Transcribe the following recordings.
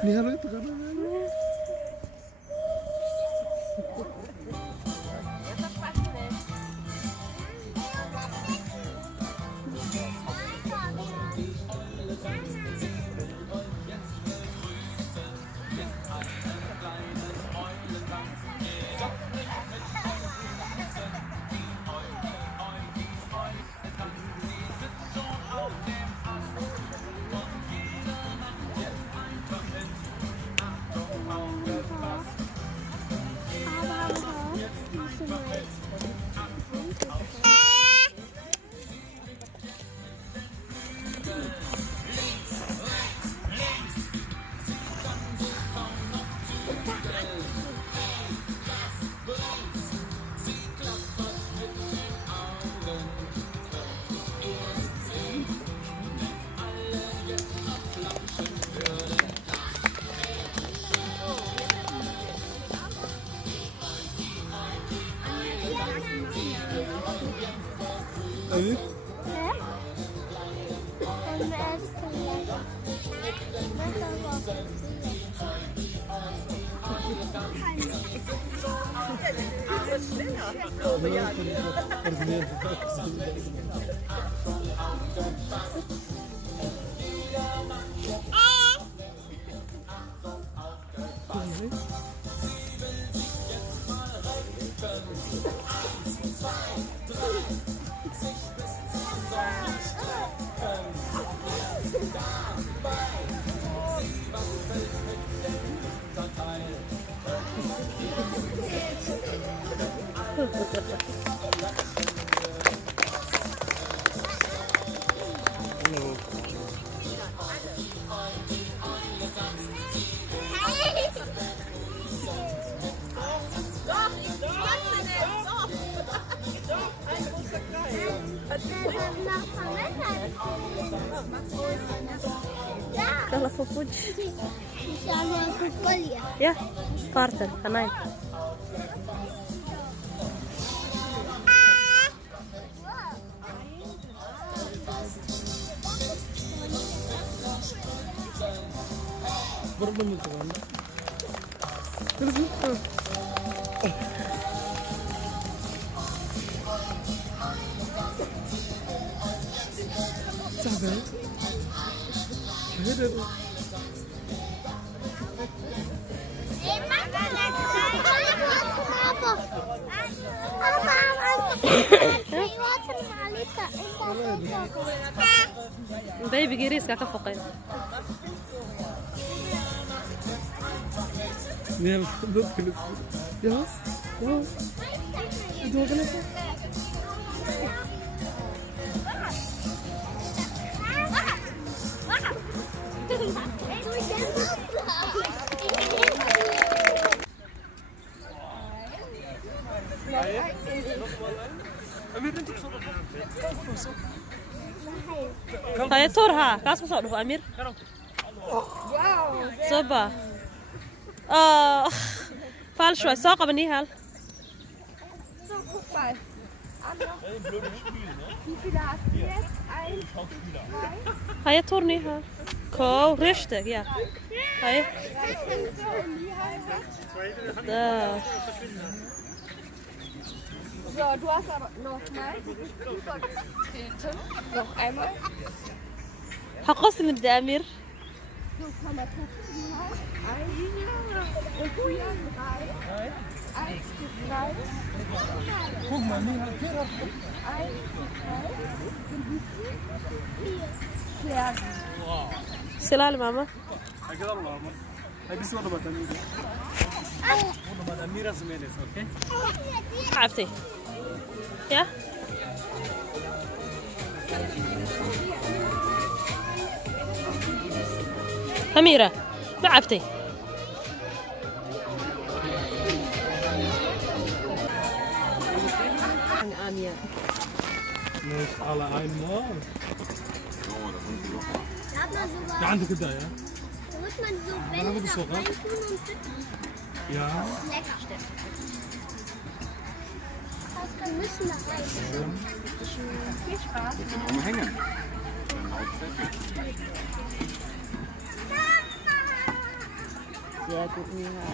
Nihalo itu karena Kalau food. Misalnya kupal ya. Ya, parcel, kanain. Berapa itu kan? Terus itu. Cabai. Ini deh. Baby giris kakak fokain. Nih, lu tulis. Ya, ya. Itu apa nih? Saya turha, kasih masuk dulu Amir. Coba. Fall شوي ساقة بني هال. هيا تورني ها. كو richtig ja. Hej. Da. So, du hast aber nochmal noch einmal. هقسم بدي أمير. So, komm mal gucken, wie heißt. 1 und 4, 3. 1 zu 3. Guck mal, nie hat 4. 1 zu 3. Und wie viel? 4. Sehr gut. سلالة ماما. كده والله ما. هاي بس ولا بدنا. والله بدنا ميراث ميراث، اوكي؟ عفتي. يا. أميرة لعبتي مش على einmal. Da عندك ده يا. Muss man so Bälle da reintun und Ja. lecker. wir müssen nach Hause. Viel Spaß. Umhängen. Sehr gut, Mira.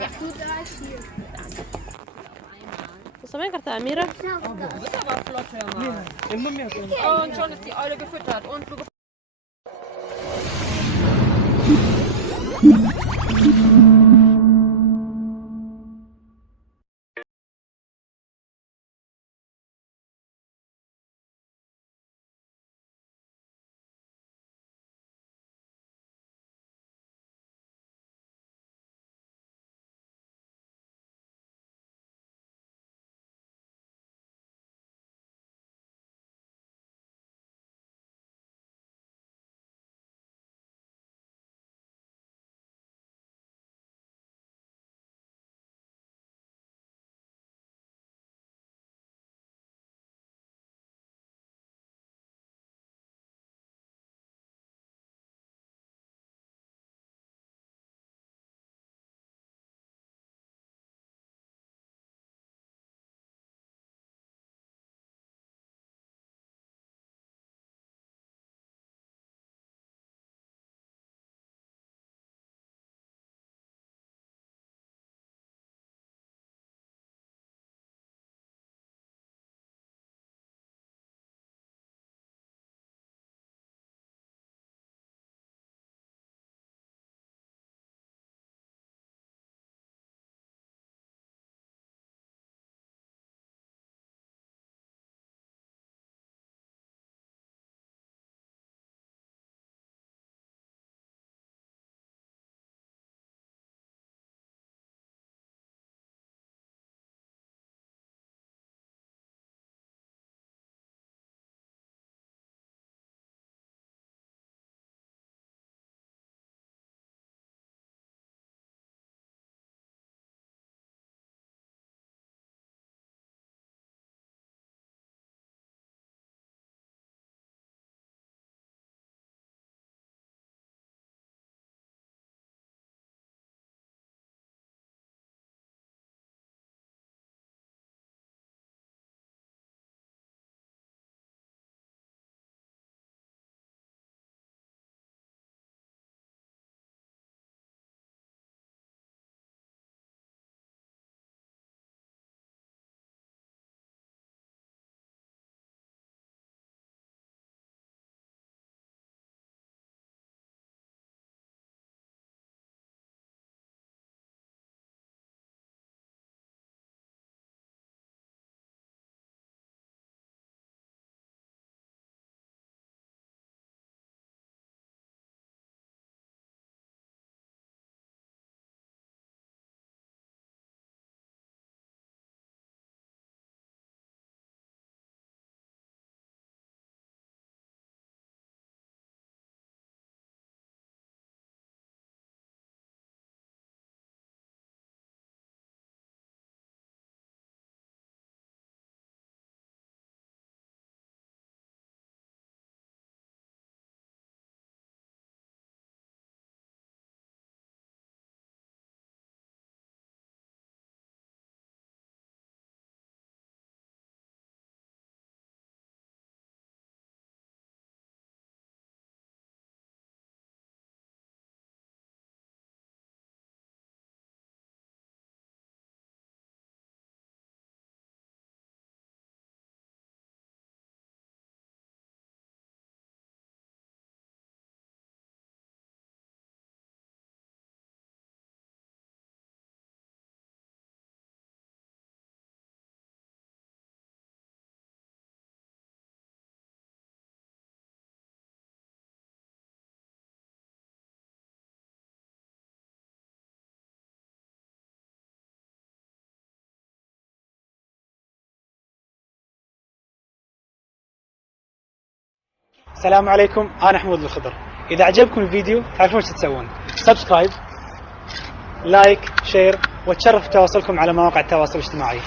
Ja. Du darfst hier. تصمين كرتها أميرة؟ Das ist aber flott, hör mal. المهم يا أخوان. Oh, und schon ist die Eule gefüttert. Und du السلام عليكم، أنا حمود الخضر. إذا عجبكم الفيديو تعرفون وش تسوون؟ سبسكرايب، لايك، شير، وتشرف تواصلكم على مواقع التواصل الاجتماعي.